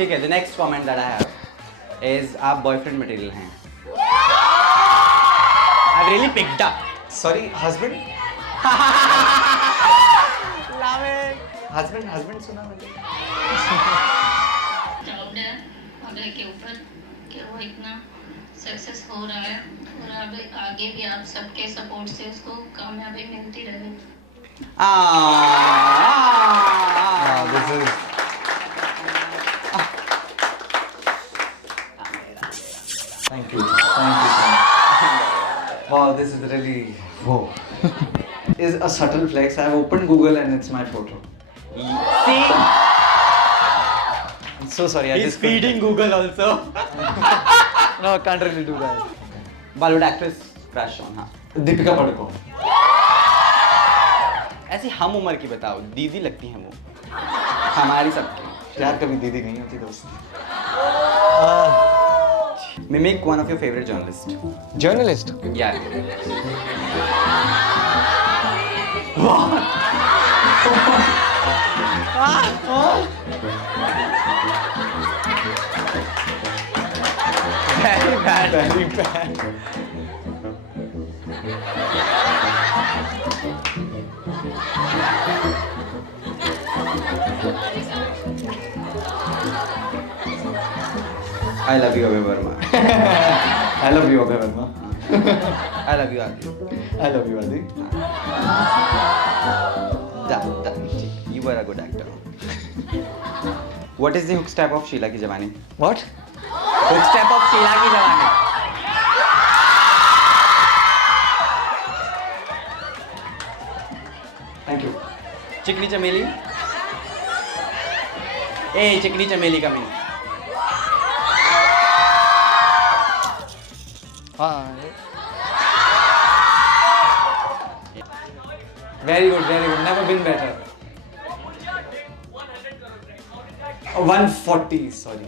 ठीक है, the next comment that I have is आप बॉयफ्रेंड मटेरियल हैं. I've really picked up. Sorry, husband? Love it. Husband सुना मैंने. प्राउड है अभय के ऊपर कि वो इतना सक्सेस हो रहा है और अब आगे भी आप सबके सपोर्ट से उसको कामयाबी मिलती रहे. This is. Thank you. Wow, this is really. Whoa. Is a subtle flex. I've opened Google and it's my photo. See, I'm so sorry. I he's just couldn't- feeding Google also. No, I can't really do that. Bollywood actress crush on, हाँ. Deepika Padukone. ऐसी हम उम्र की बताओ, दीदी लगती हैं वो. हमारी सबकी. यार कभी दीदी नहीं होती दोस्त. Mimic one of your favorite journalists. Journalist. Yeah. Very bad. Very bad. I love you, Abhay Verma. I love you, Abhay Verma. I love you, Adi. I love you, Adi. That. You were a good actor. What is the hook step of Sheila Ki Jawani? What? Hook step of Sheila Ki Jawani. Thank you. चिकनी चमेली. ए चिकनी चमेली का meaning. Very good, very good. Never been better. 140, sorry.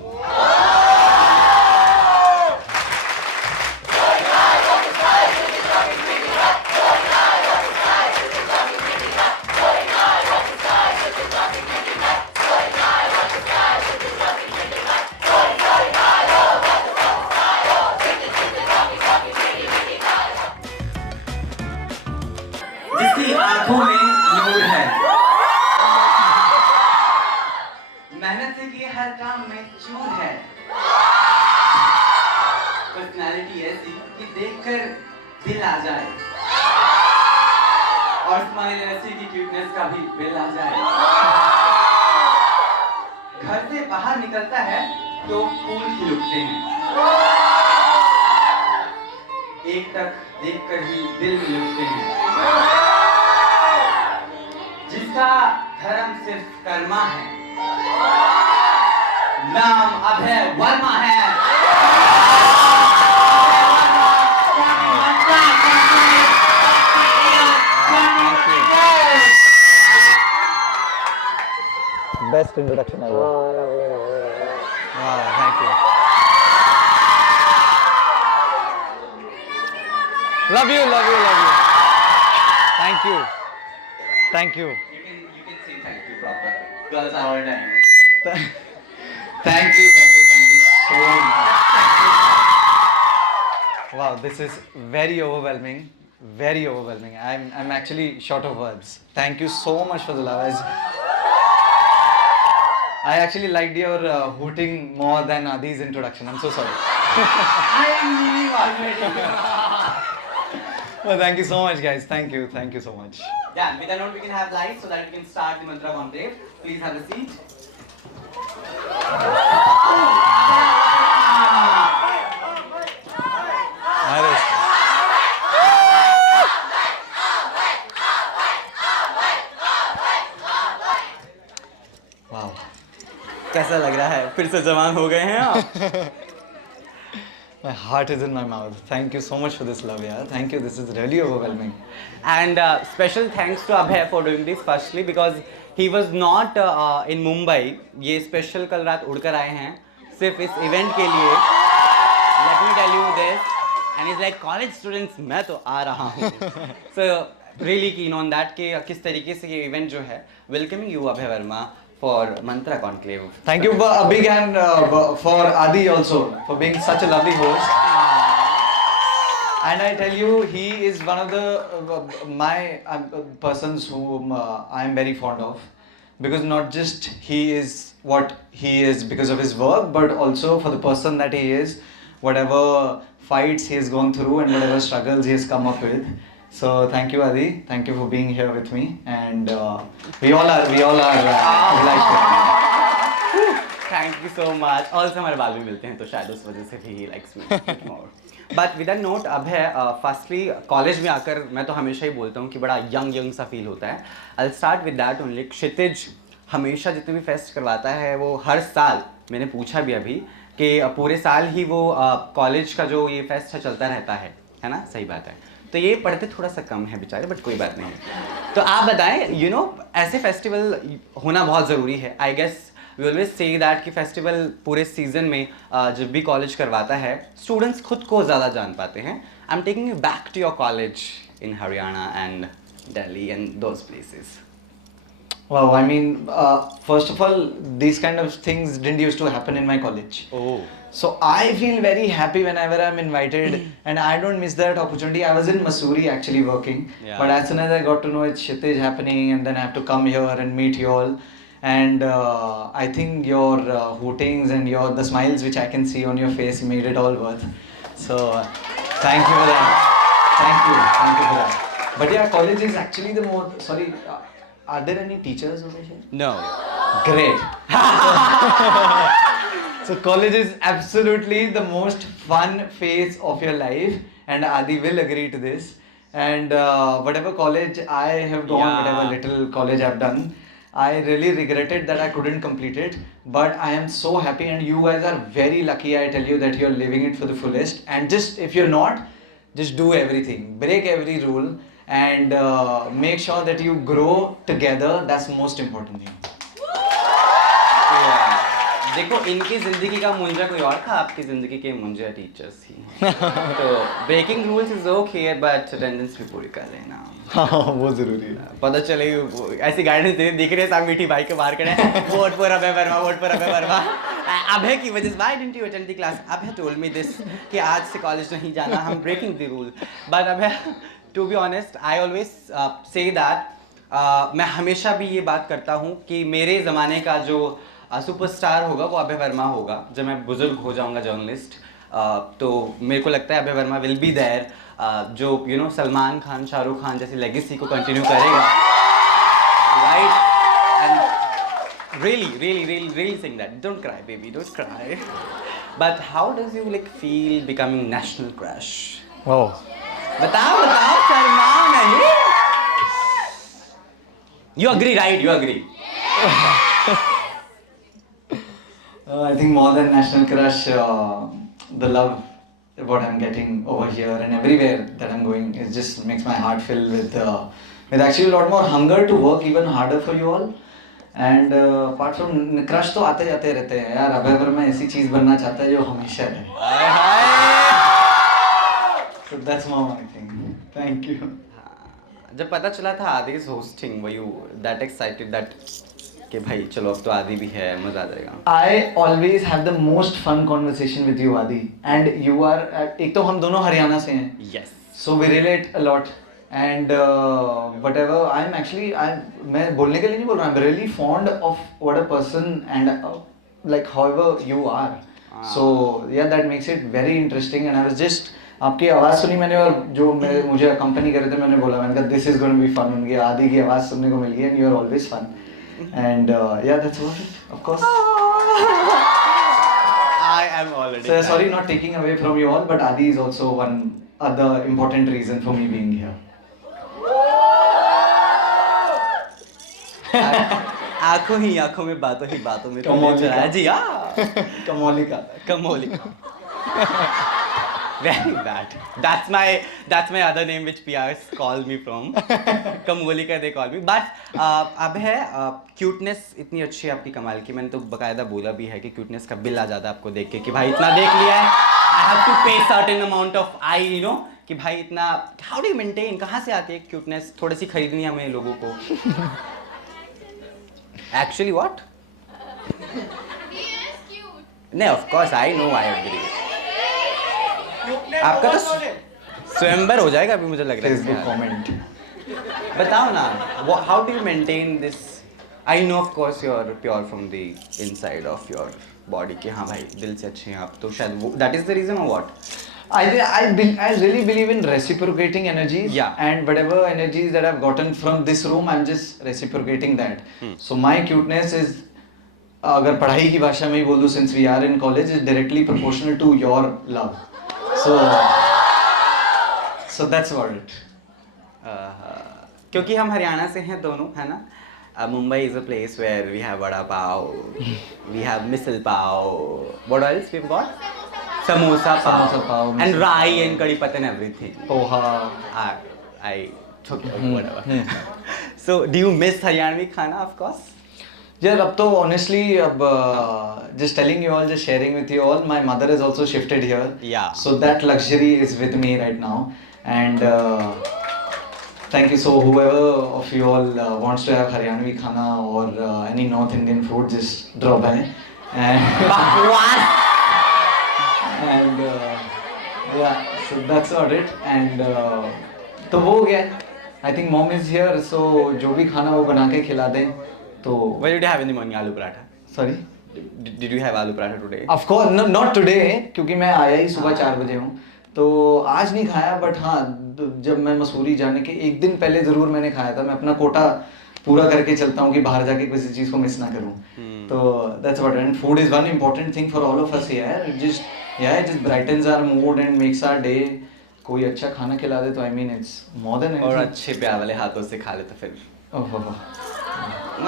जिसकी आंखों में नूर है, मेहनत से किए हर काम में चूर है, पर्सनालिटी ऐसी कि देखकर दिल आ जाए, और स्माइल ऐसी कि क्यूटनेस का भी बिल आ जाए. घर से बाहर निकलता है तो फूल खिलुकते हैं, एक तक देखकर ही दिल में लुटते हैं. जिसका धर्म सिर्फ कर्मा है, नाम अभय वर्मा है. Best introduction ever. Wow, thank you. Love you, love you, love you. Thank you. Thank you. You can say thank you proper. Girls are all dying. Thank you so much. Wow, this is very overwhelming. Very overwhelming. I'm actually short of words. Thank you so much for the love. I actually liked your hooting more than Adi's introduction. I'm so sorry. I am leaving already. Well, thank you so much, guys. Thank you so much. Yeah, with a note we can have lights so that we can start the mantra conclave. Please have a seat. Wow. कैसा लग रहा है? फिर से जवान हो गए हैं आप? My heart is in my mouth. Thank you so much for this love, yeah. Thank you. This is really overwhelming. And special thanks to Abhay for doing this firstly because he was not in Mumbai. ये special कल रात उड़कर आए हैं सिर्फ इस event के लिए. Let me tell you this. And he's like college students मैं तो आ रहा हूँ. So really keen on that कि किस तरीके से ये event जो है welcoming you Abhay Verma for Mantra Conclave. Thank you, a big hand for Adi also for being such a lovely host. And I tell you, he is one of the my persons whom I am very fond of, because not just he is what he is because of his work, but also for the person that he is, whatever fights he has gone through and whatever struggles he has come up with. So thank you, Adi. Thank you for being here with me, and we all are like Thank you so much. Also हमारे बाल भी मिलते हैं तो शायद उस वजह से भी he likes me a bit more. But with that note, अब है firstly कॉलेज में आकर मैं तो हमेशा ही बोलता हूँ कि बड़ा यंग सा फील होता है. I'll start with that only. क्षितिज हमेशा जितने भी फेस्ट करवाता है वो हर साल, मैंने पूछा भी अभी कि पूरे साल ही वो कॉलेज का जो ये फेस्ट है चलता रहता है ना? सही बात है. तो ये पढ़ते थोड़ा सा कम है बेचारे, बट कोई बात नहीं. तो आप बताएं, यू नो ऐसे फेस्टिवल होना बहुत ज़रूरी है. I guess we always say that कि फेस्टिवल पूरे सीजन में जब भी कॉलेज करवाता है स्टूडेंट्स खुद को ज़्यादा जान पाते हैं. I am taking you back to your college in Haryana and Delhi and those places. Wow, I mean, first of all, these kind of things didn't used to happen in my college. Oh. So I feel very happy whenever I'm invited, and I don't miss that opportunity. I was in Mussoorie actually working, Yeah. but as soon as I got to know it's Kshitij happening, and then I have to come here and meet you all, and I think your hootings and the smiles which I can see on your face made it all worth. So thank you for that. Thank you for that. But yeah, college is actually the more are there any teachers over here? No. Great. So college is absolutely the most fun phase of your life, and Adi will agree to this. And whatever college I have gone, Yeah. whatever little college I've done, I really regretted that I couldn't complete it. But I am so happy, and you guys are very lucky. I tell you that you're living it for the fullest. And just if you're not, just do everything, break every rule, and make sure that you grow together. That's the most important thing. देखो, इनकी जिंदगी का मुंजा कोई और था, आपकी जिंदगी के मुंजा टीचर्स ही. तो breaking rules is okay, but attendance भी पूरी कर लेना. हाँ, वो जरूरी है. पता चले ऐसी गाइडेंस दे दिख रहे साहब मीठी भाई के बाहर खड़े हैं, vote for Abhay Verma, vote for Abhay Verma. Abhay की वजह से why didn't you attend the class? Abhay told me this कि आज से कॉलेज नहीं जाना, हम breaking the rule. But Abhay, to be honest, I always say that मैं हमेशा भी ये बात करता हूँ कि मेरे ज़माने का जो सुपरस्टार होगा वो अभय वर्मा होगा. जब मैं बुजुर्ग हो जाऊंगा जर्नलिस्ट, तो मेरे को लगता है Abhay Verma will be there, जो यू नो सलमान खान, शाहरुख खान जैसी लेगेसी को कंटिन्यू करेगा. Right? And really saying that. Don't cry baby, don't cry. But how does you like feel becoming national crush? Wow. बताओ शर्माओ नहीं. You agree, right? You agree. I think more than national crush, the love what I'm getting over here and everywhere that I'm going, it just makes my heart fill with actually a lot more hunger to work even harder for you all. And apart from crush तो आते जाते रहते हैं यार. अभय वर्मा ऐसी चीज बनना चाहता है जो हमेशा रहे. So that's more my thing. Thank you. जब पता चला था आदि is hosting, were you that excited that कि भाई चलो अब तो आदि भी है, मजा आ जाएगा? I always have the most fun conversation with you, Adi. And you are, एक तो हम दोनों हरियाणा से हैं. Yes. So we relate a lot. And whatever, मैं बोलने के लिए नहीं बोल रहा. I'm really fond of what a person and like however you are. So yeah, that makes it very interesting. And I was just आपकी आवाज़ सुनी मैंने, और जो मुझे अकम्पनी कर रहे थे मैंने बोला, मैंने कहा this is going to be fun. उनकी आदि की आवाज़ सुनने को मिल गई, and you are always fun. And yeah that's what it, of course. I am already. So sorry, not taking away from you all, but Adi is also one other important reason for me being here. आंखों में बातों में कमोलिका. जी हाँ. Komolika. Very bad. That's my other name which PRs call me from. Kamolika they call me. But अब है cuteness इतनी अच्छी है आपकी कमाल की. मैंने तो बकायदा बोला भी है कि cuteness का बिल आ जाता है आपको देख के कि भाई इतना देख लिया है, I have to pay certain amount of you know कि भाई इतना. How do you maintain? कहाँ से आती है cuteness? थोड़ी सी खरीदनी है हमें लोगों को. Actually what? नहीं, of course I know, I agree. आपका तो स्वयंवर हो जाएगा अभी, मुझे लग रहा है फेसबुक इसमें। कमेंट। बताओ ना, how do you maintain this? I know of course you are pure from the inside of your body कि हाँ भाई दिल से अच्छे हैं आप, तो शायद वो दैट इज द रीजन और what? I really believe in reciprocating energies. Yeah. And whatever energies that I've gotten from this room, I'm just reciprocating that. So my cuteness is, अगर पढ़ाई की भाषा में ही बोल दूँ, since we are in college, is directly proportional to your love. So that's about it. क्योंकि हम हरियाणा से हैं दोनों, है ना? Mumbai is a place where we have vada pav, we have misal pav. What else we've got? Samosa pav, and rai and kadi patta and everything. Poha. I took whatever. So do you miss Haryanvi khana? Of course. यार अब तो honestly अब just telling you all, just sharing with you all, my mother has also shifted here. Yeah. So that luxury is with me right now, and thank you. So whoever of you all wants to have Haryanvi khana or any North Indian food, just drop by. And and yeah, so that's about it. And तो वो हो गया। I think mom is here, so जो भी खाना वो बना के खिला दें तो। What did you have in the morning? Aloo paratha. Sorry. Did you have aloo paratha today? Of course, no, not today, क्योंकि मैं आया ही सुबह 4 बजे हूँ, तो आज नहीं खाया। बट हाँ, जब मैं मसूरी जाने के एक दिन पहले ज़रूर मैंने खाया था। मैं अपना कोटा पूरा करके चलता हूँ कि बाहर जाके किसी चीज़ को मिस ना करूँ। तो that's what, and food is one important thing for all of us here. It just brightens our mood and makes our day. कोई अच्छा खाना खिला दे तो I mean it's more than anything. और अच्छे प्यार वाले हाथों से खा ले तो फिर ओह वाह,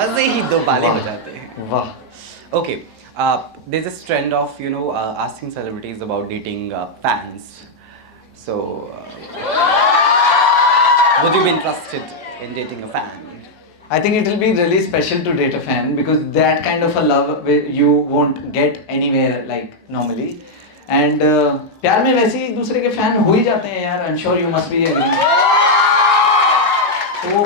मजे ही दो बाले हो वाह। जाते हैं। वाह। Okay, there's this trend of asking celebrities about dating fans. So, would you be interested in dating a fan? I think it will be really special to date a fan, because that kind of a love you won't get anywhere like normally. And प्यार में वैसे ही एक दूसरे के fan हो ही जाते हैं यार। I'm sure you must be agree. तो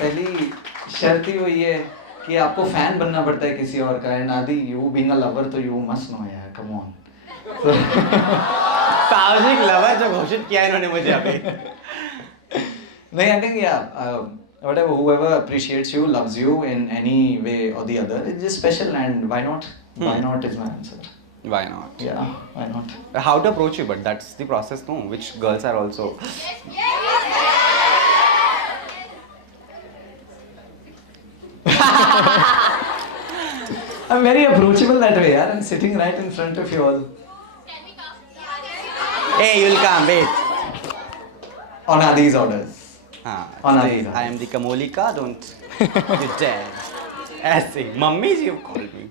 पहली शर्त ही वही है कि आपको फैन बनना पड़ता है किसी और का। एंड आदि यू बीइंग अ लवर, तो यू मस्ट नो यार, कम ऑन। सार्वजनिक लवर जो घोषित किया इन्होंने मुझे अभी। नहीं, I think whatever, whoever appreciates you, loves you in any way or the other, it's just special. And why not? Why not is my answer. Why not? Yeah, why not? How to approach you? But that's the process, no? Which girls are also. I'm very approachable that way, yaar. I'm sitting right in front of you all. Hey, you'll come. Wait. On Adi's orders. On Adi's I am the Kamolika. Don't you dare. ऐसे mummy ji called me.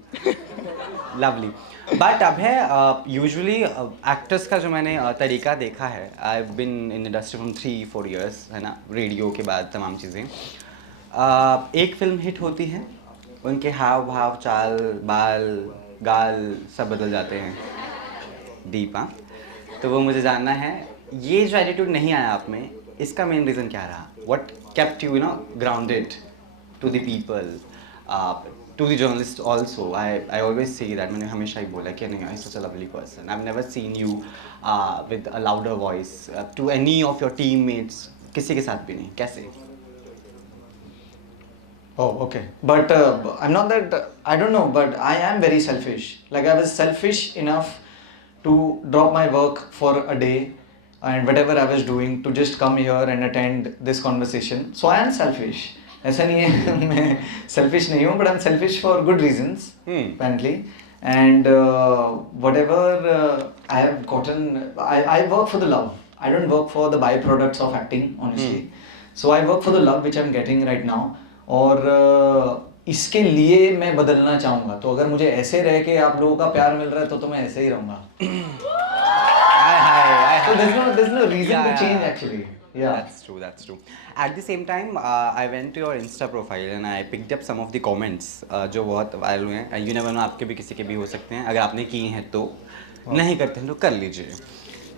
Lovely. But अब है usually actors का जो मैंने तरीका देखा है, I've been in industry from 3-4 years, है ना, रेडियो के बाद तमाम चीज़ें। एक फिल्म हिट होती है, उनके हाव भाव, चाल, बाल, गाल सब बदल जाते हैं। दीपा, तो वो मुझे जानना है, ये जो एटीट्यूड नहीं आया आप में, इसका मेन रीज़न क्या रहा? What kept you, grounded to the people, to the journalists also? I always say that, मैंने हमेशा ही बोला कि नहीं, you're such a lovely person. I've never seen you with a louder voice to any of your teammates. किसी के साथ भी नहीं, कैसे? Oh, okay. But I'm not that, I don't know, but I am very selfish. Like, I was selfish enough to drop my work for a day and whatever I was doing to just come here and attend this conversation. So I am selfish. ऐसा नहीं है मैं selfish नहीं हूँ, but I'm selfish for good reasons, apparently. And whatever I have gotten, I work for the love. I don't work for the byproducts of acting, honestly. So I work for the love which I'm getting right now. और इसके लिए मैं बदलना चाहूँगा। तो अगर मुझे ऐसे रह के आप लोगों का प्यार मिल रहा है तो मैं ऐसे ही रहूँगा। So there's no reason to change actually. Yeah. That's true. At the same time, I went to your Insta profile and I picked up some of the comments जो बहुत वायरल हुए हैं. You never know, आपके भी किसी के भी हो सकते हैं. अगर आपने किए हैं तो, नहीं करते हैं तो कर लीजिए,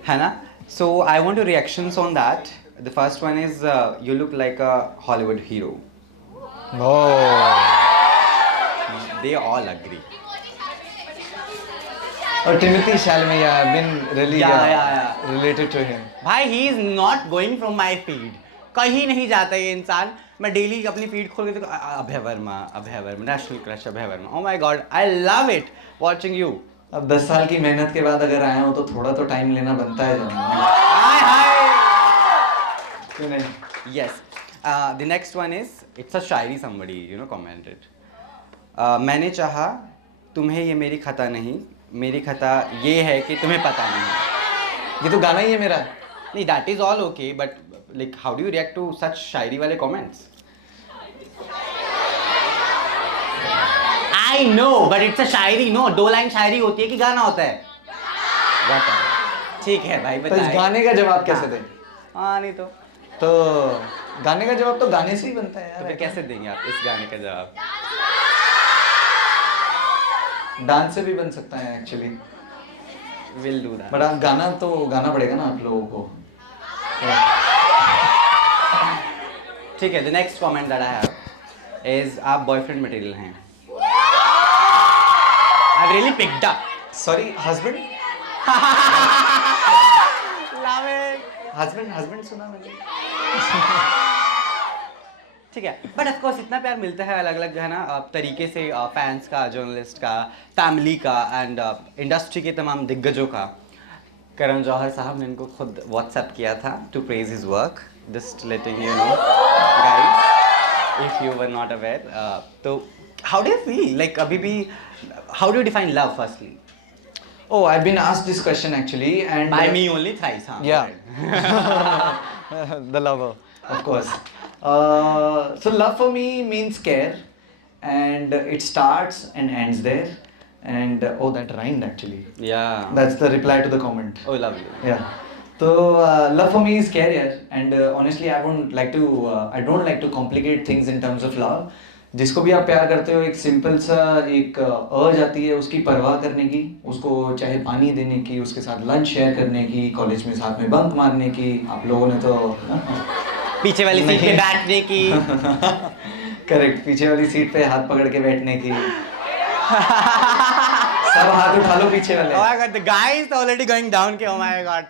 है ना? So I want your reactions on that. The first one is you look like a Hollywood hero. Oh. they all agree. Or Timothy Chalamet, yeah, I've been really Yeah. related to him. भाई he is not going from my feed. कहीं नहीं जाता ये इंसान. मैं daily अपनी feed खोल के देखो Abhay Verma national crush Abhay Verma. Oh my god, I love it watching you. अब 10 साल की मेहनत के बाद अगर आया हूँ तो थोड़ा तो टाइम लेना बनता है जाना. हाय क्यों नहीं? Yes. The next one is it's a Shayari somebody commented. मैंने चाहा तुम्हें ये मेरी खता नहीं, मेरी खता ये है कि तुम्हें पता नहीं. ये तो गाना ही है मेरा. नहीं, that is all okay, but like how do you react to such शायरी वाले comments? I know, but it's a shayari, no. 2 line शायरी होती है कि गाना होता है? Whatever. ठीक है भाई, तो इस बताइए. गाने का जवाब कैसे दें? हाँ नहीं तो गाने का जवाब तो गाने से ही बनता है फिर यार. कैसे देंगे आप इस गाने का जवाब? डांस से भी बन सकता है actually. We'll do that. But आप गाना पड़ेगा ना आप लोगों को. ठीक है, the next comment that I have is आप बॉयफ्रेंड मटेरियल हैं. I've really picked up. Sorry husband Love it. Husband सुना मैंने. ठीक है, बट ऑफ कोर्स इतना प्यार मिलता है अलग अलग जो है ना तरीके से फैंस का, जर्नलिस्ट का, फैमिली का एंड इंडस्ट्री के तमाम दिग्गजों का. करण जौहर साहब ने इनको खुद व्हाट्सएप किया था to praise his work. Just letting you know guys if you were not aware. तो how do you feel like अभी भी how do you define love firstly? Oh, I've been asked this question actually, and by me only thrice. हाँ yeah. The lover, of course. So love for me means care, and it starts and ends there. And oh, that rhymed actually. या That's the reply to the comment. Oh lovely. Yeah. So love for me is care, yeah. And honestly, I don't like to complicate things in terms of love. जिसको भी आप प्यार करते हो एक simple सा एक अर्ज आती है उसकी परवाह करने की, उसको चाहे पानी देने की, उसके साथ लंच शेयर करने की, कॉलेज में साथ में बंक मारने की. आप लोगों ने तो पीछे वाली सीट पे बैठने की. करेक्ट, पीछे वाली सीट पे हाथ पकड़ के बैठने की. सब हाथ उठा लो पीछे वाले. Oh my god, the guy is already going down. Oh my god.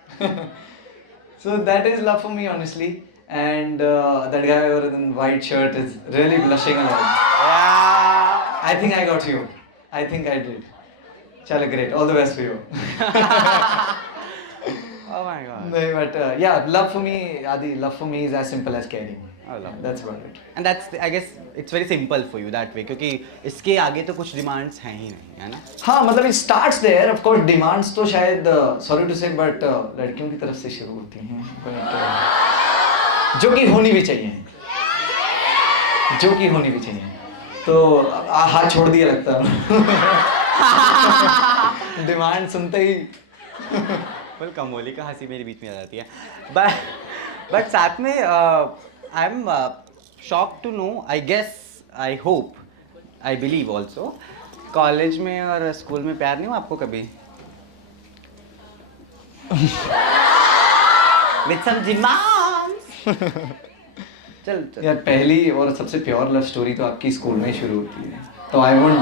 So that is love for me honestly. And that guy over in white shirt is really blushing a lot. Yeah. I think I got you. I think I did. Chala, great. All the best for you. Oh my god. No, but yeah, love for me, Adi, love for me is as simple as caring. I love it. That's about it. And that's I guess it's very simple for you that way क्योंकि इसके आगे तो कुछ demands हैं ही नहीं, है ना? हाँ मतलब it starts there. Of course demands तो शायद sorry to say but लड़कियों की तरफ से शुरू होती हैं. But जो कि होनी भी चाहिए. तो हाथ छोड़ दिया लगता है. डिमांड सुनते ही फुल कमोली का हंसी मेरे बीच में आ जाती है. बट साथ में I am shock to know, I guess, I hope, I believe also college में और स्कूल में प्यार नहीं हुआ आपको कभी? With some demands. चल यार पहली और सबसे प्योर लव स्टोरी तो आपकी स्कूल में ही शुरू होती है. तो I won't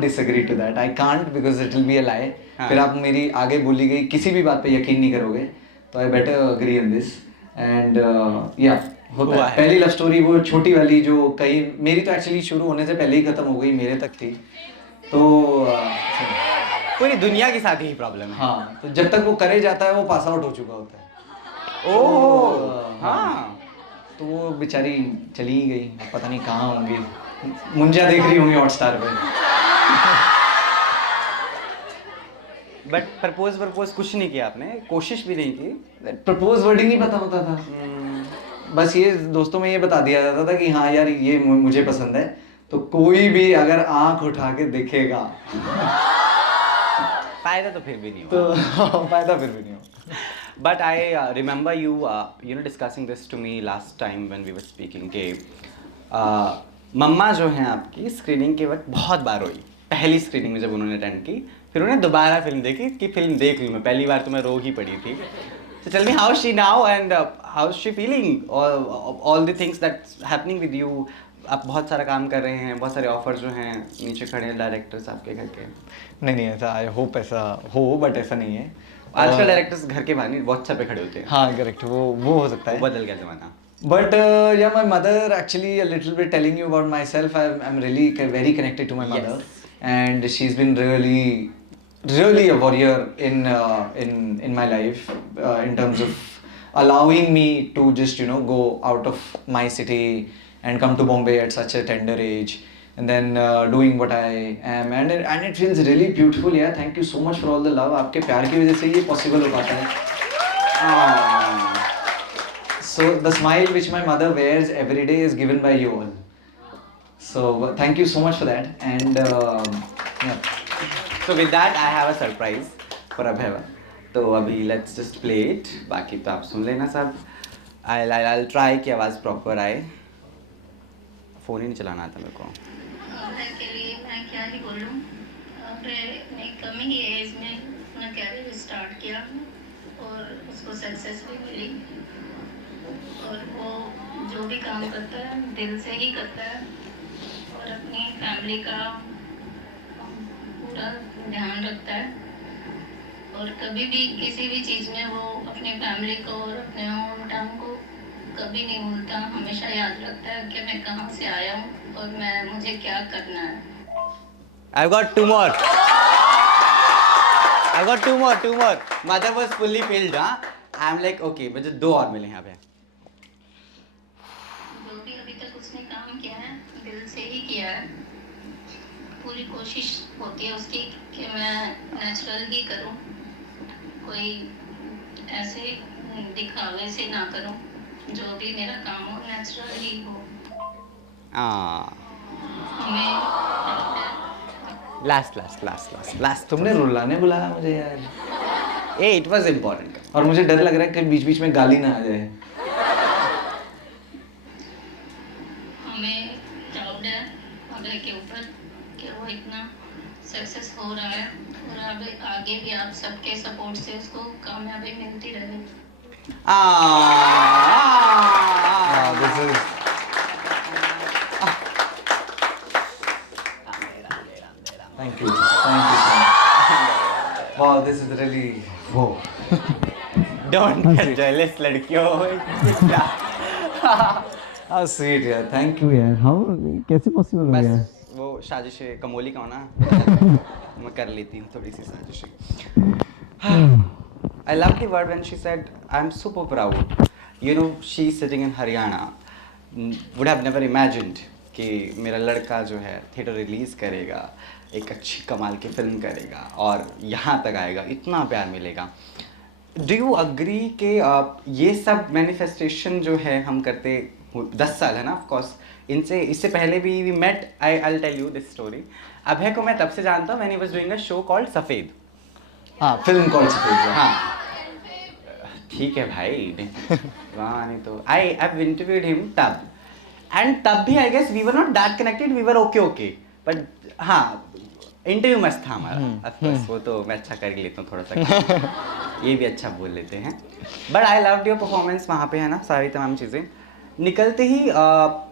disagree to that. I can't because it will be a lie. हाँ. फिर आप मेरी आगे बोली गई किसी भी बात पे यकीन नहीं करोगे. तो I better agree on this. And yeah, होता है. पहली लव स्टोरी वो छोटी वाली जो कहीं मेरी तो एक्चुअली शुरू होने से पहले ही खत्म हो गई, मेरे तक थी. तो पूरी दुनिया के साथ ही प्रॉब्लम है. हाँ, तो जब तक वो करे जाता है वो पास आउट हो चुका होता है. ओह हाँ. तो वो बेचारी चली ही गई, पता नहीं कहाँ होंगी, मुंजा देख रही होंगी हॉटस्टार पे. बट प्रपोज कुछ नहीं किया आपने, कोशिश भी नहीं की. प्रपोज वर्ड ही नहीं पता होता था. बस ये दोस्तों में ये बता दिया जाता था कि हाँ यार ये मुझे पसंद है, तो कोई भी अगर आंख उठा के देखेगा फायदा तो फिर भी नहीं तो हुआ. फायदा फिर भी नहीं होगा. But I remember you discussing this to me last time when we were speaking के मम्मा जो हैं आपकी स्क्रीनिंग के वक्त बहुत बार रोई. पहली स्क्रीनिंग में जब उन्होंने अटेंड की, फिर उन्होंने दोबारा फिल्म देखी कि फिल्म देख लूँ मैं, पहली बार तो मैं रो ही पड़ी थी. So tell me how is she now and how is she feeling all the things that's happening with you, आप बहुत सारा काम कर रहे हैं, बहुत सारे ऑफर्स जो हैं नीचे खड़े हैं डायरेक्टर्स आपके घर के। नहीं ऐसा आई होप ऐसा हो, बट ऐसा नहीं है। आजकल डायरेक्टर्स घर के बाहर नहीं व्हाट्सएप पे खड़े होते हैं। हाँ करेक्ट, वो हो सकता वो है। बदल गया ज़माना। But yeah, my mother actually a little bit telling you about myself. I'm really very connected to my mother, Yes. and she's been really a warrior in my life in terms of allowing me to just go out of my city and come to Bombay at such a tender age, and then doing what I am, and it feels really beautiful. Yeah, thank you so much for all the love. आपके प्यार की वजह से ये possible हो पाता है. So the smile which my mother wears every day is given by you all. So thank you so much for that. And yeah. So with that I have a surprise for Abhay. तो अभी let's just play it. बाकी तो आप सुन लेना सब. I'll try कि आवाज़ proper आए. फ़ोन ही नहीं चलाना आता मेरे को. अभय के लिए मैं क्या ही बोलूँ। अभय ने कम ही एज में अपना कैरियर स्टार्ट किया और उसको सक्सेस भी मिली, और वो जो भी काम करता है दिल से ही करता है और अपनी फैमिली का पूरा ध्यान रखता है, और कभी भी किसी भी चीज़ में वो अपनी फैमिली को और अपने होम टाउन को कभी नहीं भूलता, हमेशा याद रखता है कि मैं कहाँ से आया हूँ और मुझे क्या करना है। I've got two more. I've got two more. Mother was fully filled, हाँ. I'm like okay, मुझे 2 और मिले यहाँ पे. जो भी अभी तक उसने काम किया है दिल से ही किया है, पूरी कोशिश होती है उसकी कि मैं नेचुरल ही करूं, कोई ऐसे दिखावे से ना करूं, जो भी मेरा काम हो नेचुरल ही हो। हमें लास्ट. तुमने रुलाने बुलाया मुझे यार. ए it was important. और मुझे डर लग रहा है कि बीच बीच में गाली ना आ जाए. हमें प्राउड है अभय के ऊपर कि वो इतना सक्सेस हो रहा है, और अब आगे भी आप सबके सपोर्ट से उसको कामयाबी मिलती रहे। This is thank you so much. Wow, this is really whoa. Don't get jealous लड़कियों. How sweet यार. Thank you यार. How कैसे possible हो गया? बस वो साजिशें कमोली का हो ना, मैं कर लेती हूँ थोड़ी सी साजिशें. I loved the word when she said, I'm super proud. You know, she's sitting in Haryana. Would have never imagined कि मेरा लड़का जो है थिएटर रिलीज़ करेगा, एक अच्छी कमाल की फिल्म करेगा और यहाँ तक आएगा, इतना प्यार मिलेगा. डू यू अग्री कि ये सब मैनिफेस्टेशन जो है हम करते 10 साल है ना, ऑफ कोर्स इससे पहले भी we met. I tell you this story. Abhay को मैं तब से जानता हूँ when he was doing a show called Safed. हाँ, फिल्म कॉल सफ़ेद. हाँ ठीक है भाई. वहाँ नहीं तो आई हैव इंटरव्यूड हिम तब, एंड तब भी I guess we were not that connected, we were okay. But हाँ, इंटरव्यू मस्त था हमारा. ऑफ कोर्स वो तो मैं अच्छा कर लेता हूँ थोड़ा सा. ये भी अच्छा बोल लेते हैं. But I loved your performance वहाँ पे, है ना, सारी तमाम चीज़ें. निकलते ही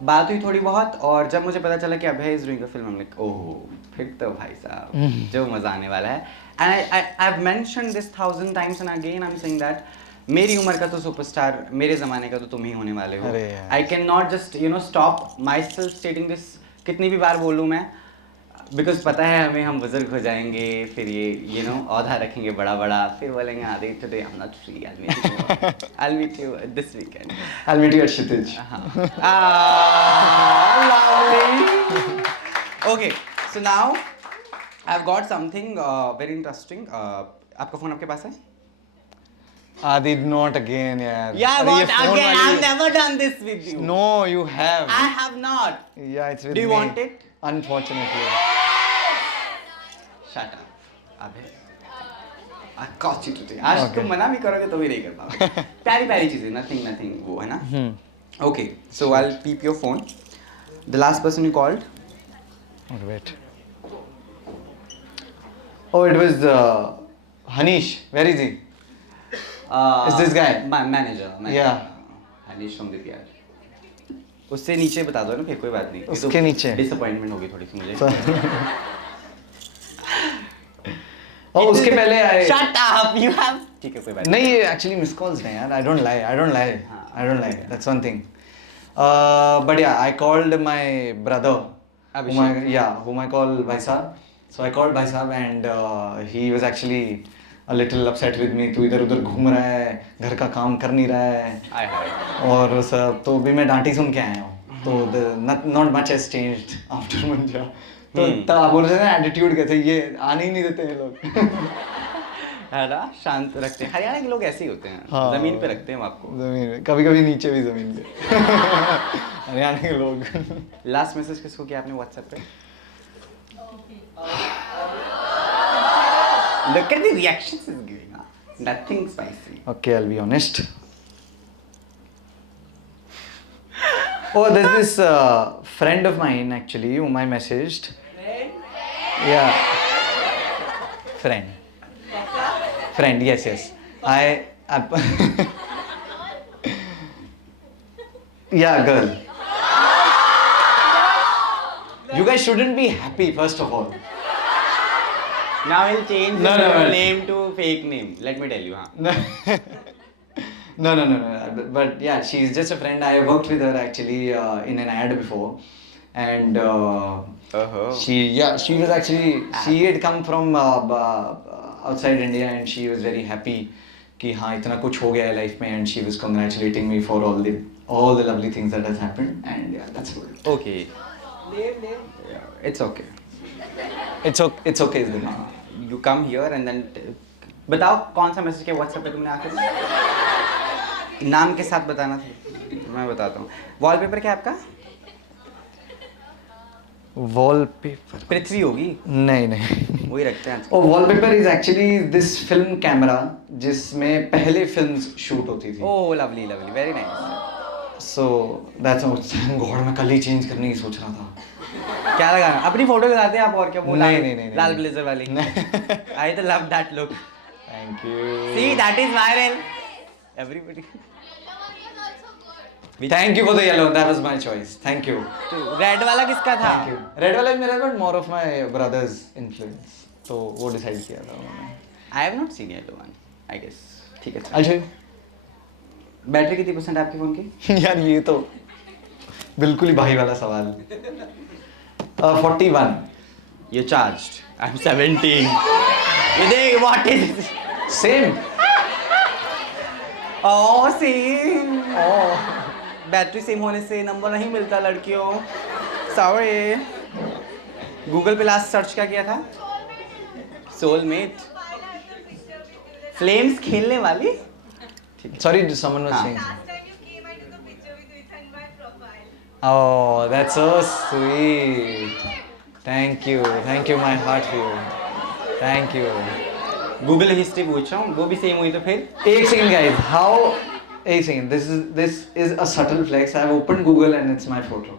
बात हुई थोड़ी बहुत, और जब मुझे पता चला कि अभय इज डूइंग अ फिल्म, हमने ओह फिर तो भाई साहब जो मज़ा आने वाला है. And I have mentioned this 1000 times and again I am saying that मेरी उम्र का तो सुपरस्टार, मेरे ज़माने का तो तुम ही होने वाले हो. I can not just stop my self स्टेटिंग this. कितनी भी बार बोलूँ मैं, बिकॉज पता है हमें हम बुजुर्ग हो जाएंगे, फिर ये औधा रखेंगे बड़ा बड़ा, फिर बोलेंगे आदि today I am not free, I'll meet you this weekend. I'll meet you at Kshitij. Lovely. Okay, so now I've got something very interesting. आपका फोन आपके पास है? Adi, not again यार. Yeah, अरे ये what phone again? वाली- I've never done this with you. No, you have. I have not. Yeah, it's with Do you me. want it? Unfortunately. Shut up. अबे. I caught you today. आज तुम मना भी करोगे तो भी नहीं कर पाओगे. प्यारी प्यारी चीजें, nothing वो है ना. Okay, so I'll peep your phone. The last person you called? Oh, wait. Oh, it was Hanish. Where is he? Is this guy? My manager. Yeah. Hanish from the PR. उससे नीचे बता दो ना फिर, कोई बात नहीं। उसके नीचे? डिसअपॉइंटमेंट होगी थोड़ी सी मुझे। और उसके पहले आए। Shut up, you have. ठीक है कोई बात नहीं, एक्चुअली मिस कॉल्स नहीं यार, I don't lie, that's one thing. But yeah, I called my brother, whom I call Bhai Sahab. So I called Bhai Sahab and he was actually a little upset with me. तू इधर उधर घूम रहा है, घर का काम कर नहीं रहा है, आय हाय। और सब तो भी मैं डांटी सुन के आया हूँ। तो not much has changed after Munja. तो तब आप बोल रहे थे ना एटीट्यूड कैसे, ये आने ही नहीं देते हैं लोग। है ना, शांत रखते हैं। हरियाणा के लोग ऐसे ही होते हैं, हाँ। जमीन पे रखते हैं हम आपको। जमीन पे, कभी कभी नीचे भी जमीन पे। हरियाणा के लोग। लास्ट मैसेज किसको किया आपने व्हाट्सएप पे? Look at the reactions he's giving. Nothing spicy. Okay, I'll be honest. Oh, there's this friend of mine actually whom I messaged. Yeah. Friend, yes. Yeah, girl. You guys shouldn't be happy, first of all. Now he'll change No, his no. name to fake name. Let me tell you, हाँ. No. But yeah, she's just a friend. I worked with her actually in an ad before, and she had come from outside India, and she was very happy कि हाँ इतना कुछ हो गया है life में, and she was congratulating me for all the lovely things that has happened, and yeah, that's good. Okay. Yeah, it's okay. It's okay is the name. You come here and then बताओ कौन सा message किया WhatsApp पे तुमने आखिर में? नाम के साथ बताना था, मैं बताता हूँ। वॉलपेपर क्या है आपका? Wallpaper. पृथ्वी होगी, नहीं वही रखते हैं। Oh, wallpaper is actually this film camera जिसमें पहले फिल्म्स शूट होती थी। ओह lovely, very nice. So that's how God मैं कल ही चेंज करने की सोच रहा था। क्या लगाना? अपनी फोटो लगाते हैं आप, और क्या? वो नहीं। लाल ब्लेजर वाली। आई तो love that look. Thank you. See, that is viral. Everybody. Thank you for the yellow. That was my choice. Thank you. Red वाला किसका था? Thank you. Red वाला मेरा but more of my brother's influence. तो वो decide किया था उन्होंने। I have not seen yellow one. I guess. ठीक है। अच्छा। बैटरी कितनी % आपके फोन की? यार ये तो बिल्कुल ही भाई वाला सवाल। 41. You're charged. I'm 17. ये देख, what is this? Same. Oh, same. Oh. Battery same होने से नंबर नहीं मिलता लड़कियों। Sorry. गूगल पे लास्ट सर्च क्या किया था? सोलमेट। फ्लेम्स खेलने वाली? Sorry, someone was हाँ. saying. Last time you came, I took a picture with you. It's on my profile. Oh, that's so sweet. Thank you, my heart for you. Thank you. Google history पूछ रहा हूँ, वो भी same हुई तो फिर? एक second, guys. एक second. This is a subtle flex. I've opened Google and it's my photo.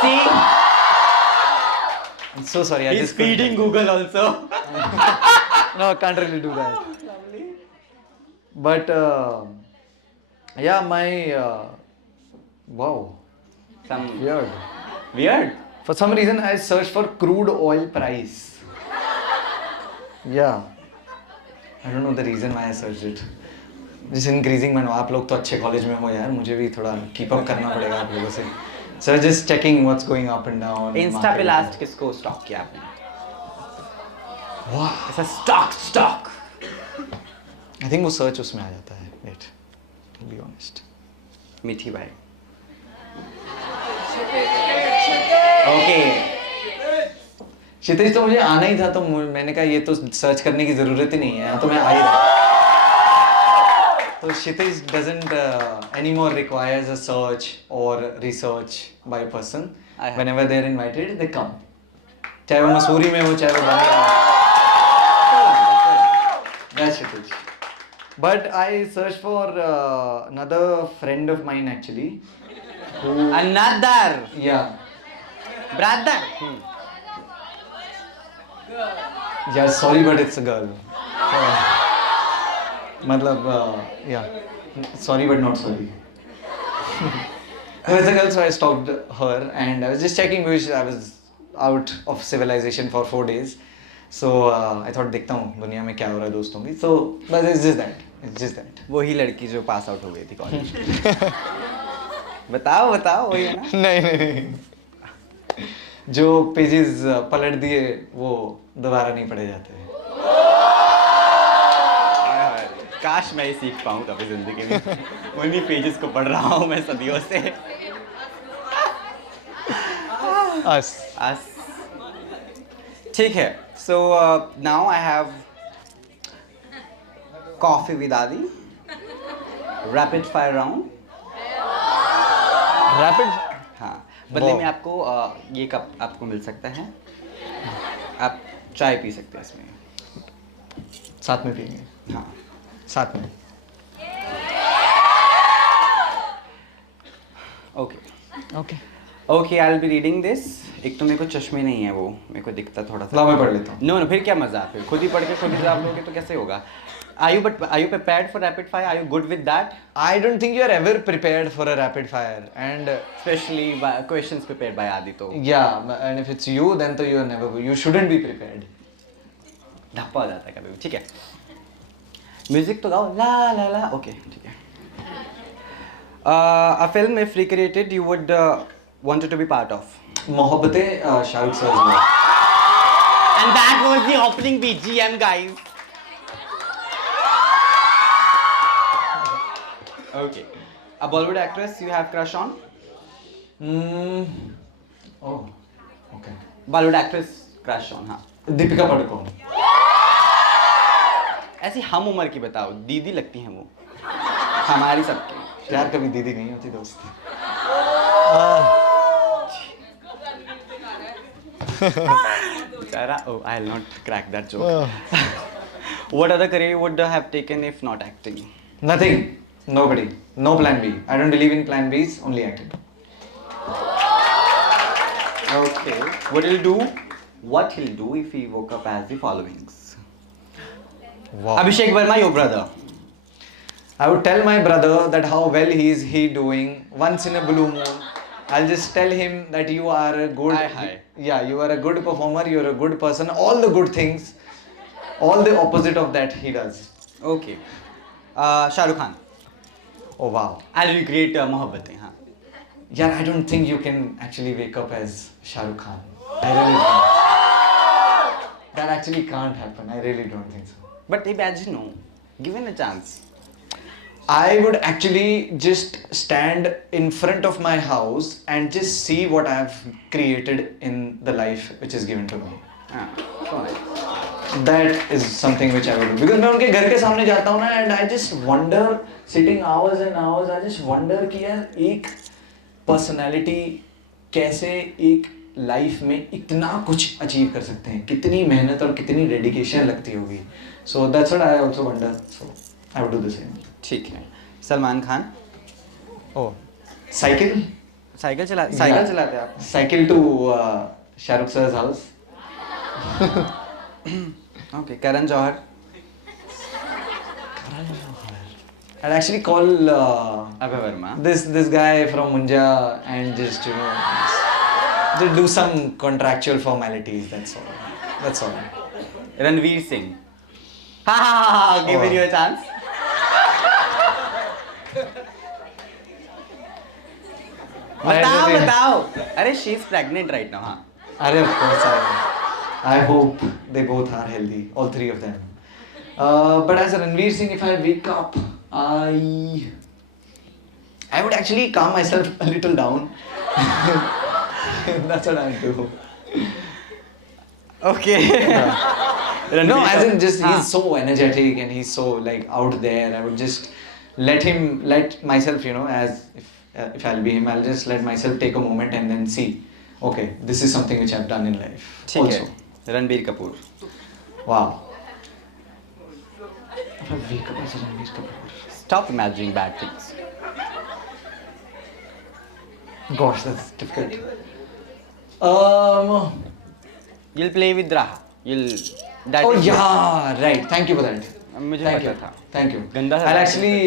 See? I'm so sorry. I He's just couldn't- feeding Google also. No, I can't really do that. But yeah, my wow, Some weird. weird. For some reason, I searched for crude oil price. Yeah, I don't know the reason why I searched it. Just increasing my. आप लोग तो अच्छे college में हो यार, मुझे भी थोड़ा keep up करना पड़ेगा आप लोगों से. So just checking what's going up and down. Insta पे लास्ट किसको स्टॉक किया आपने? Wow. ऐसा स्टॉक। I think वो search उसमें आ जाता है. Wait, to be honest. मीठी भाई। ओके। क्षितिज तो मुझे आना ही था, तो मैंने कहा ये तो सर्च करने की जरूरत ही नहीं है, तो मैं आ ही रहा। तो क्षितिज doesn't anymore requires a search or research by a person. Whenever they are invited, they come. चाहे वो मसूरी में हो, चाहे वो बंगाल में। That's Kshitij. But I searched for another friend of mine actually. Who? Another Yeah. brother. Yeah, sorry, but it's a girl. मतलब yeah, sorry but not sorry. With the girl, so I stalked her and I was just checking because I was out of civilization for 4 days. So I thought देखता हूँ दुनिया में क्या हो रहा है दोस्तों की. So but it's just that. It's just that. वही लड़की जो पास आउट हो गई थी कॉलेज. बताओ बताओ वही है ना. नहीं. जो पेजेस पलट दिए वो दोबारा नहीं पढ़े जाते. काश मैं ये सीख पाऊँ कभी जिंदगी में. उन्हीं पेजेस को पढ़ रहा हूँ मैं सदियों से. Us. Us. ठीक है. So now I have coffee with Adi. Rapid fire round. Rapid. हाँ. बदले Wow. में आपको ये कप आपको मिल सकता है. आप चाय पी सकते हैं इसमें. साथ में पिएंगे. हाँ. साथ में. Okay. Okay. Okay I will be reading this. एक तो मेरे को चश्मे नहीं है वो मेरे को दिखता थोड़ा सा. लाओ मैं पढ़ लेता हूँ. नो नो फिर क्या मजा. फिर खुद ही पढ़ के खुद ही जवाब लोगे तो कैसे होगा. Are you prepared for rapid fire? Are you good with that? I don't think you are ever prepared for a rapid fire and Especially questions prepared by Adi तो. yeah, and if it's you then तो you are never, you shouldn't be prepared. धप्पा हो जाता है कभी. ठीक है. Music तो गाओ. ला ला ला. ओके ठीक है. A film if recreated you would wanted to be part of. Mohabbatein Shahrukh sir. And that was the opening BGM guys. Okay. A Bollywood actress you have crush on? Oh, okay. Bollywood actress crush on हाँ. दीपिका पादुकोण. ऐसी हम उम्र की बताओ. दीदी लगती हैं वो. हमारी सबकी. प्यार कभी दीदी नहीं होती दोस्त. Sarah, oh, I'll not crack that joke. What other career you would have taken if not acting? Nothing. Nobody. No plan B. I don't believe in plan Bs. Only acting. Okay. What he'll do if he woke up as the followings? Wow. Abhishek Verma, your brother. I would tell my brother that how well he doing. Once in a blue moon, I'll just tell him that you are a good. Hi. Yeah, you are a good performer. You're a good person. All the good things. All the opposite of that he does. Okay. Shah Rukh Khan. Oh wow. I'll recreate Mohabbatein. हाँ. Yeah, I don't think you can actually wake up as Shah Rukh Khan. I really don't. That actually can't happen. I really don't think so. But imagine, no. Given a chance. I would actually just stand in front of my house and just see what I have created in the life which is given to me. हाँ. Fine. That is something which I would do. Because मैं उनके घर के सामने जाता हूँ ना and I just wonder, sitting hours and hours, I just wonder कि यार एक personality कैसे एक लाइफ में इतना कुछ अचीव कर सकते हैं, कितनी मेहनत और कितनी डेडिकेशन लगती होगी. So that's what I also wonder. So I would do the same. ठीक है. Salman Khan. Oh, cycle? Cycle चलाते हैं आप. Cycle to Shah Rukh sir's house. Okay. Karan Johar. I'd actually call Abhay Verma. this guy from Munja and just just do some contractual formalities. That's all. That's all. Ranveer Singh. Ha. Giving you a chance. बताओ. अरे she is pregnant right now. हाँ. Of course, I hope they both are healthy, all three of them. But as a Ranveer Singh, if I wake up, I would actually calm myself a little down. That's what I do. Okay. No, as in just हाँ. he's so energetic and he's so like out there. I would just let myself, as if I'll be him, I'll just let myself take a moment and then see, okay, this is something which I've done in life. ठीक है. Also. Ranbir Kapoor. Wow. If I wake up as a Ranveer Kapoor. Stop imagining bad things. Gosh, that's difficult. You'll play with Raha. Oh yeah, right. Thank you for that. मुझे Thank पता you. था. Thank you. गंदा सा I'll था. actually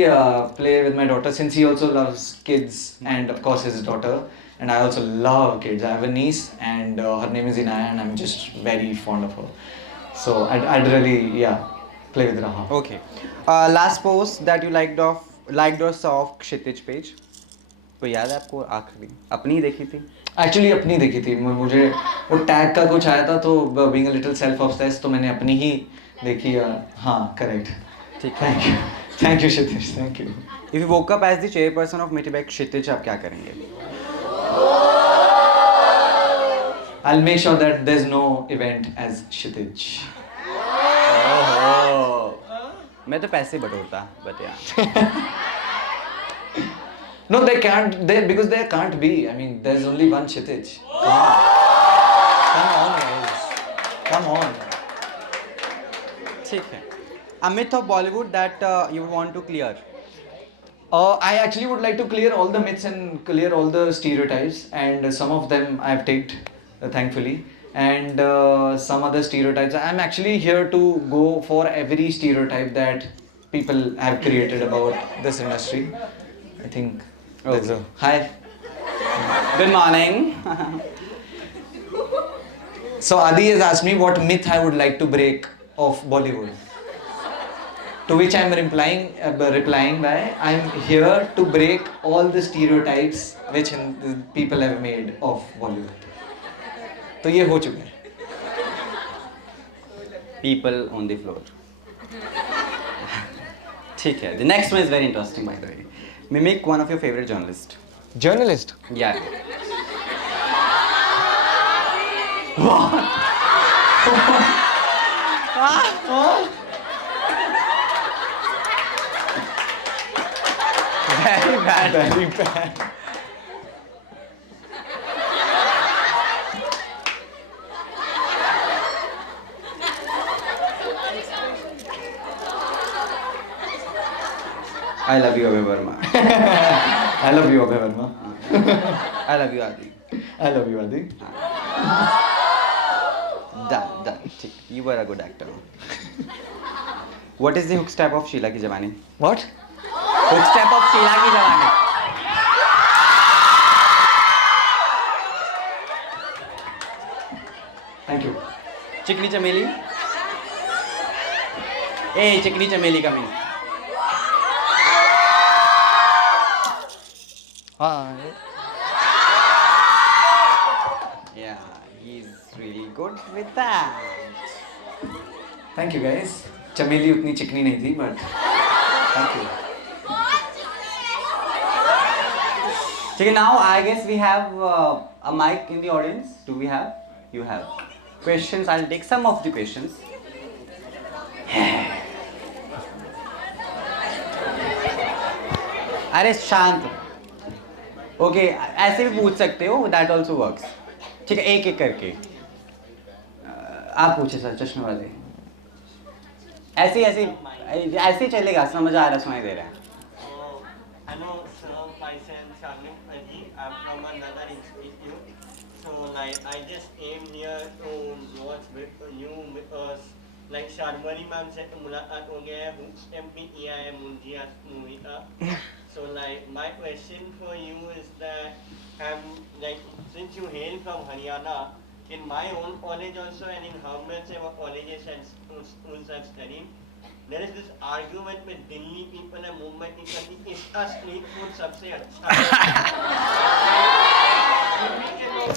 play with my daughter since he also loves kids and of course his daughter. And I also love kids. I have a niece and her name is Inaya and I'm just very fond of her. So I'd really, yeah, play with Raha. Okay. Last post that you liked or saw of Kshitij page. कोई याद है आपको आखिरी? अपनी ही देखी थी? Actually अपनी देखी थी मुझे वो टैग का कुछ आया था तो being a little self obsessed तो मैंने अपनी ही देखी हाँ करेक्ट ठीक है. Thank you Kshitij thank you If you woke up as the chairperson of Miti by Kshitij, आप क्या करेंगे? I'll make sure that there's no event as Kshitij. मैं तो पैसे बटोरता, but yeah. No, they can't. Because there can't be. I mean, there's only one Kshitij. Come on, guys. Come on. ठीक है. A myth of Bollywood that you want to clear. I actually would like to clear all the myths and clear all the stereotypes, and some of them I've ticked, thankfully, and some other stereotypes. I'm actually here to go for every stereotype that people have created about this industry. I think. There's a hi. Good morning. So Adi has asked me what myth I would like to break of Bollywood. To which I'm replying by I'm here to break all the stereotypes which people have made of Bollywood. तो ये हो चुका है. People on the floor. ठीक है. The next one is very interesting, by the way. Mimic one of your favorite journalists. Journalist. Yeah. Very bad. Very bad. I love you, Abhay Verma. I love you, Abhay Verma. I love you, Adi. I love you, Adi. Done. ठीक. You were a good actor. What is the hook step of Sheila Ki Jawani? What? Hook step of Sheila Ki Jawani. Thank you. चिकनी चमेली. Hey, चिकनी चमेली coming. Yeah, he's really good with that. Thank you, guys. चमेली उतनी चिकनी नहीं थी, but thank you. ठीक है, now I guess we have a mic in the audience. Do we have? You have. Questions, I'll take some of the questions. अरे शांत. Okay, ऐसे भी पूछ सकते हो, दैट ऑल्सो वर्क्स. ठीक है, एक एक करके. आप पूछे सर, चश्मे वाले. ऐसे ही चलेगा, समझ आ रहा, सुनाई दे रहा है. Hello, sir. Myself Shamim Aji. I'm from another institute. So, like, I just came here to watch with you because, like, Sharmari ma'am said, मुलाकात हो गया है, books MP किया है मुंजिया movie का. So, like, my question for you is that, like, since you hail from Haryana, in my own college also and in hundreds of colleges and schools I've studied, there is this argument with Delhi people and Mumbai people कि इसका street food सबसे अच्छा है.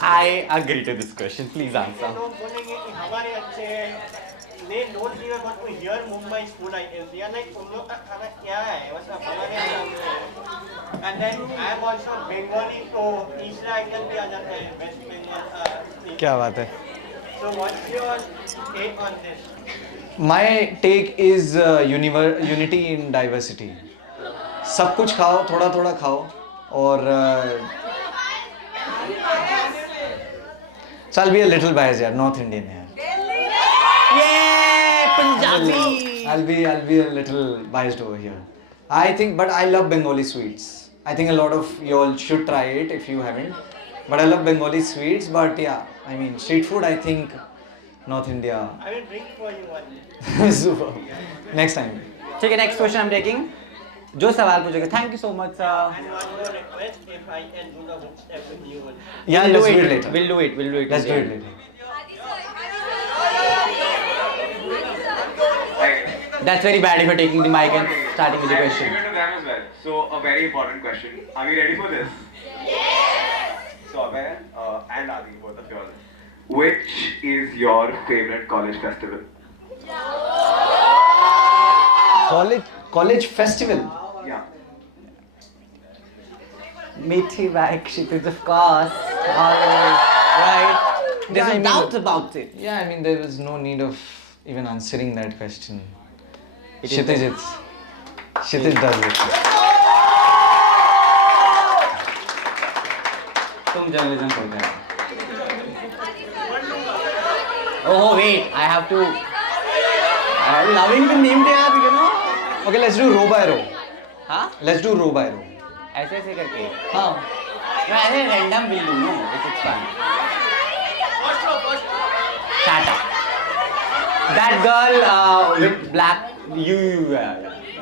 I agree to this question. Please answer. लोग बोलेंगे कि हमारे अच्छे हैं. They don't even want to hear Mumbai's food items. They are like तुम लोग का खाना क्या है? मतलब हमारे सामने. And then I am also Bengali, तो तीसरा angle भी आ जाता है West Bengal का. क्या बात है? So what's your take on this? My take is unity in diversity. सब कुछ खाओ, थोड़ा थोड़ा खाओ और so I'll be a little biased यार, North Indian यार. Yay, Punjabi. I'll be a little biased over here. I think, but I love Bengali sweets. I think a lot of y'all should try it if you haven't. But I love Bengali sweets. But yeah, I mean street food. I think North India. I will drink for you one day. Super. Next time. ठीक है, next question I'm taking. जो सवाल पूछेगा, thank you so much sir. And one more request, if I can do the book step with you. Yeah, We'll let's do it it. later. We'll do it. We'll do it. Let's do together. it later. That's very bad if you're taking the mic and starting with the Give question. it to them as well. So, a very important question. Are we ready for this? Yes! So, Abhay and Adi, both of you all. Which is your favorite college festival? College festival. Yeah. Meethi by Kshitij, of course. Always. Right? There's Yeah, I no mean- doubt about it. Yeah, I mean there was no need of even answering that question. It is Kshitij does it. तुम journalism पढ़ते हो. Oh wait, I have to. I'm loving the name यार, you know. Okay, let's do row by row. हाँ? Let's do row by row. ऐसे ऐसे करके. हाँ. No, ऐसे random will do, no? It's fun. Shut up. That girl with black. You.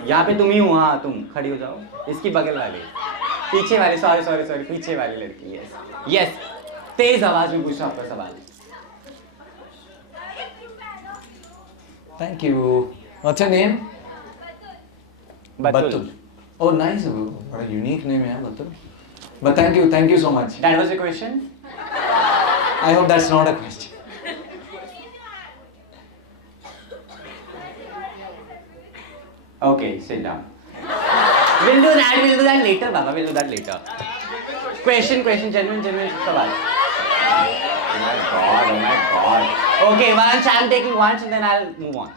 यहाँ पे तुम ही हो, हाँ तुम खड़ी हो जाओ. इसकी बगल वाली. पीछे वाली. Sorry. पीछे वाली लड़की. Yes. तेज आवाज में पूछो आपका सवाल. Thank you. What's your name? Batul. Oh, nice. What a unique name, yeah, Batul. But thank you so much. That was the question. I hope that's not a question. Okay, sit down. We'll do that later, Baba. We'll do that later. Question, genuine सवाल. Oh my god. Okay, once I'm taking once and then I'll move on.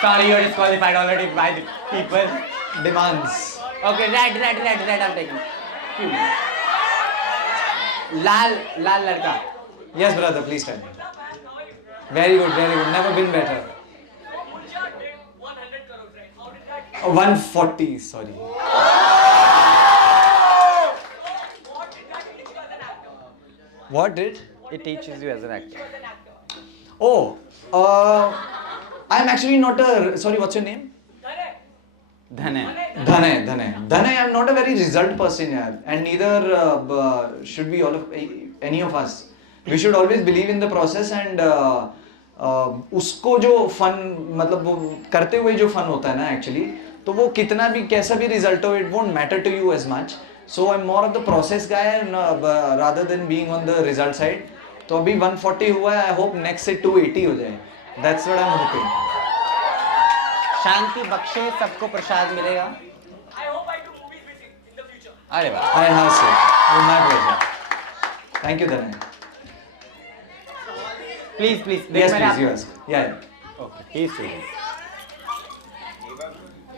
Sorry, you're disqualified already by the people. Demands. Okay, right, I'm taking. Few minutes. लाल लड़का. Yes, brother, please tell me. Very good. Never been better. 140, sorry. What did? It teaches you as an actor. Oh, I'm actually not a. Sorry, what's your name? Dhanay. Dhanay, I'm not a very result person, yaar. And neither should be any of us. We should always believe in the process and उसको जो fun मतलब वो करते हुए जो fun होता है ना actually, तो वो कितना भी कैसा भी result हो, it won't matter to you as much. So I'm more of the process guy rather than being on the result side. तो अभी 140 हुआ है, I hope next से 280 हो जाए. That's what I'm hoping. शांति बख्शे, सबको प्रसाद मिलेगा. I hope I do movies with you in the future. अरे वाह. I have sir. Oh, my pleasure. Thank you, Dhanay. Please. Yes, please, you ask. Yeah. Okay, he's serious.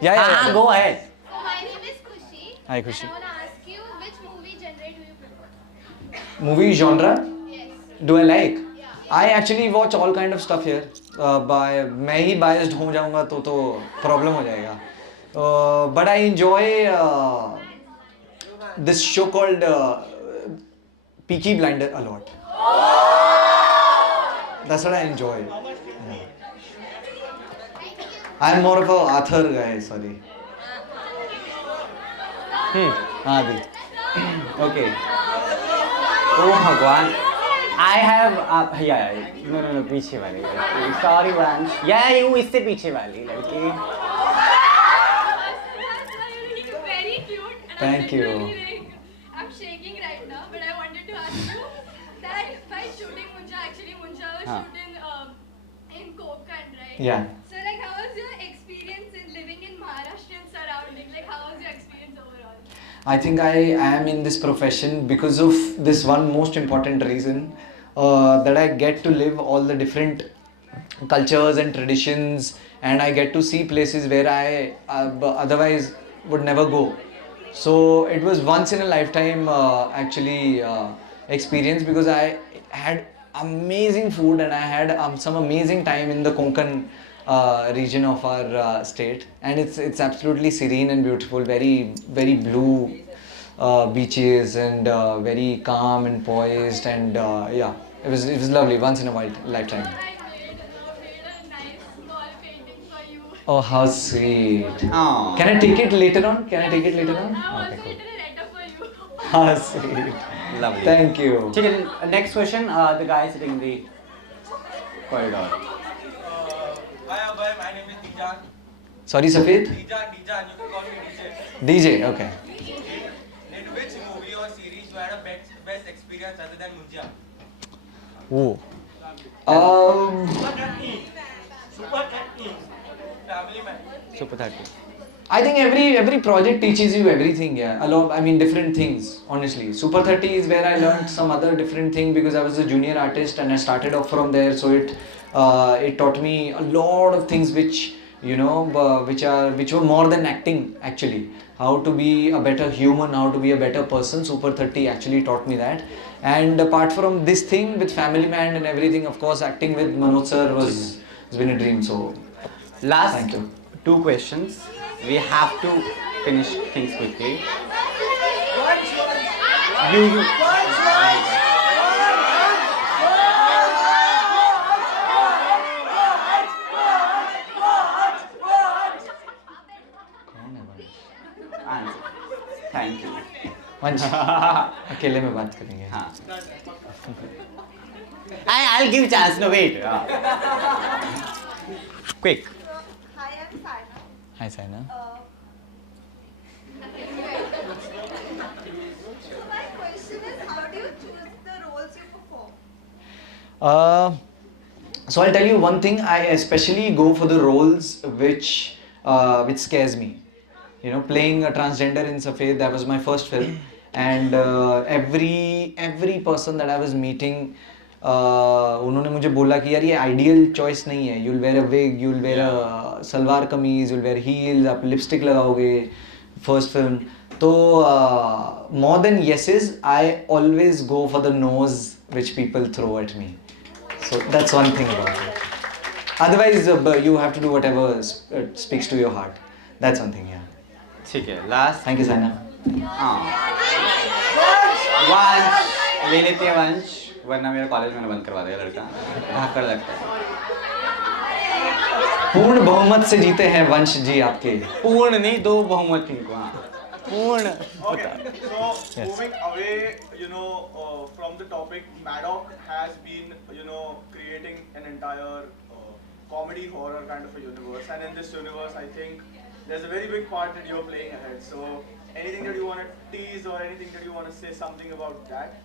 Yeah. हाँ, go ahead. So my name is Khushi. Hi, Khushi. And I want to ask you which movie genre do you prefer? Movie genre? Yes. Do I like? Yeah. I actually watch all kind of stuff here. मैं ही biased हो जाऊँगा तो problem हो जाएगा. But I enjoy this show called Peaky Blinders a lot. That's what I enjoy. Yeah. I'm more of a Arthur guy. Sorry. Adi. Okay. Oh भगवान. I have no पीछे वाली लड़की. Sorry Vansh. Yeah, you इससे पीछे वाली लड़की. You're looking very cute. And Thank I'm you. literally I'm shaking right now, but I wanted to ask you that by shooting Munja, actually Munja was हाँ. shooting in Konkan, right? Yeah. So like, how was your experience in living in Maharashtrian surroundings? Like, how was your experience overall? I think I am in this profession because of this one most important reason that I get to live all the different cultures and traditions, and I get to see places where I otherwise would never go. So it was once in a lifetime actually experience because I had amazing food and I had some amazing time in the Konkan region of our state, and it's absolutely serene and beautiful, very blue beaches and very calm and poised, and yeah, it was lovely, once in a lifetime. I made a nice small painting for you. Oh, how sweet. Aw. Can I take it later on? Can I take it later on? I've Okay, also cool. written a letter for you. How sweet. Lovely. Thank you. ठीक है, next question. The guy sitting in the corridor. Hi Abhay, my name is Dijan. Sorry, Safed? Dijan, you can call me DJ. DJ, okay. In which movie or series you had a best experience other than Munja? Oh. Super 30. Super 30. Family man. Super 30. I think every project teaches you everything, yeah. A lot, I mean, different things, honestly. Super 30 is where I learned some other different thing because I was a junior artist and I started off from there. So it taught me a lot of things which, you know, which were more than acting actually. How to be a better human, how to be a better person. Super 30 actually taught me that. And apart from this thing with Family Man and everything, of course, acting with Manoj sir has been a dream. So Last thank you. 2 questions. We have to finish things quickly. You. Answer. Thank you. वंश अकेले में बात करेंगे. हाँ. I'll give chance. No, wait. Quick. Hi, I'm Sana. Hi, Saina. So my question is, how do you choose the roles you perform? So I'll tell you one thing. I especially go for the roles which scares me. You know, playing a transgender in Safed, that was my first film, and every person that I was meeting, उन्होंने मुझे बोला कि यार ये ideal choice नहीं है. You'll wear a wig, you'll wear a salwar kameez, you'll wear heels, आप lipstick लगाओगे. First film. तो more than yeses, I always go for the no's which people throw at me. So that's one thing about it. Otherwise, you have to do whatever speaks to your heart. That's one thing, yeah. ठीक है. Last. Thank you, Saina. हाँ. वंश ले लेते हैं वंश, वरना मेरा कॉलेज मैंने बंद करवा देगा लड़का. धाकड़ लगता है. पूर्ण बहुमत से जीते हैं वंश जी आपके. पूर्ण नहीं, 2 बहुमत इनको. हाँ. पूर्ण. Okay, so moving away, from the topic, Maddock has been, creating an entire comedy horror kind of a universe, and in this universe, I think there's a very big part that you're playing ahead. So, anything that you want to tease or anything that you want to say something about that?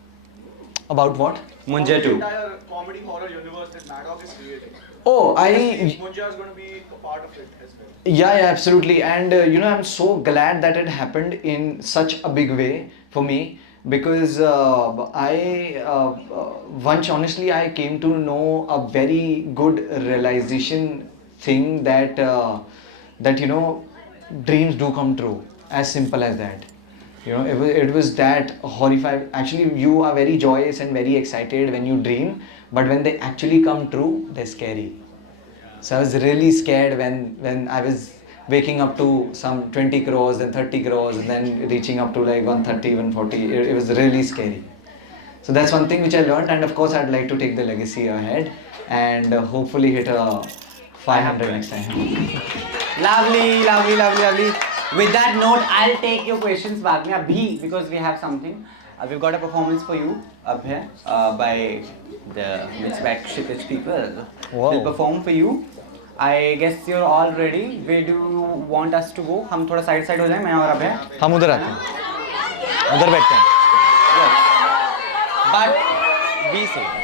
About what? Munja The 2. entire comedy horror universe that Maddock is creating. Oh, Munja is going to be a part of it as well. Yeah, absolutely. And I'm so glad that it happened in such a big way for me, because once honestly I came to know a very good realization thing that dreams do come true. As simple as that. It was that horrified. Actually, you are very joyous and very excited when you dream, but when they actually come true, they're scary. So I was really scared when I was waking up to some 20 crores, then 30 crores, and then reaching up to like 130, 140. It was really scary. So that's one thing which I learned, and of course I'd like to take the legacy ahead and hopefully hit a 500 next time. Lovely, lovely, lovely, lovely. With that note, I'll take your questions बाद में अभी, because we have something. We've got a performance for you up here by the Mixback Shippage people. Wow. They'll perform for you. I guess you're all ready. Where do you want us to go? हम थोड़ा side हो जाएं, मैं और अभय. हम उधर आते हैं. उधर बैठते हैं. Yes. But be safe.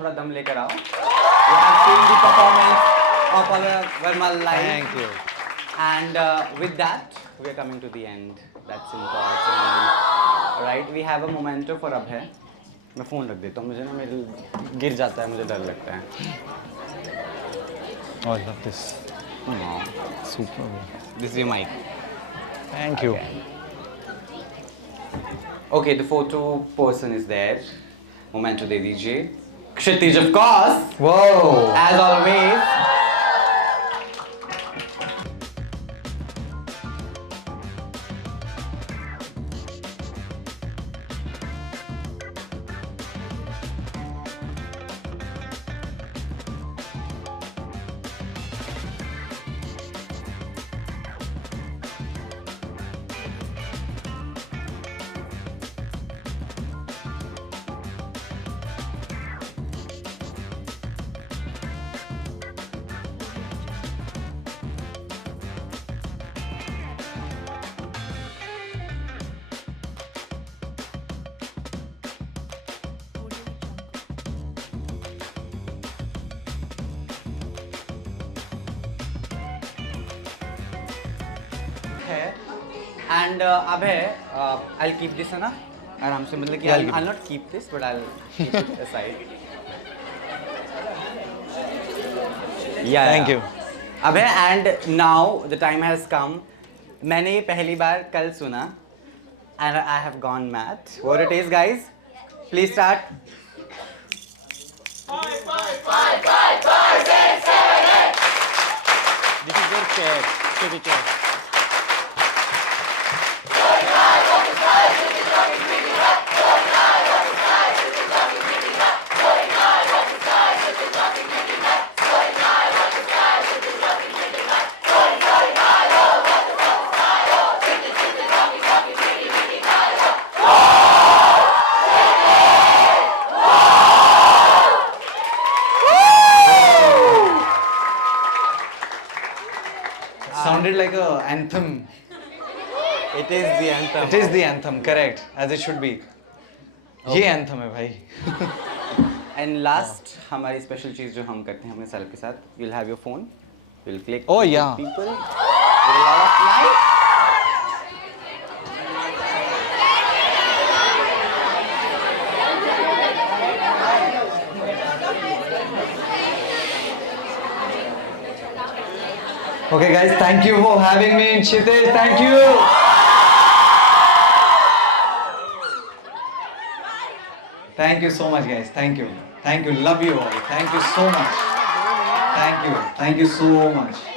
थोड़ा दम लेकर आओ. You have seen the performance of our Verma live. Thank you. And with that, we are coming to the end. That's important. Right? We have a memento for Abhay. मैं phone रख देता हूँ, मुझे ना मेरे गिर जाता है, मुझे डर लगता है. Oh, I love this. Super. This is your mic. Thank you. Okay, the photo person is there. Memento दे दीजिए. Kshitij, of course. Whoa. As always. है and Abhay, I'll keep this है ना आराम से मतलब कि Yeah, I'll keep I'll not keep this but I'll keep it aside. Yeah. Thank you. Abhay, and now the time has come. मैंने ये पहली बार कल सुना and I have gone mad. What it is, guys? Please start. 5, 5, 5, 5, 6, 7, 8. This is your chair. Take a chair. Sounded like a anthem. It is the anthem. It is the anthem, correct, as it should be. ये anthem है भाई. And last हमारी special चीज़ जो हम करते हैं अपने self के साथ, you'll have your phone, we'll click Oh, with yeah. people with a lot of light. Okay, guys, thank you for having me in Kshitij. Thank you. Thank you so much, guys. Thank you. Thank you. Love you all. Thank you so much. Thank you. Thank you so much.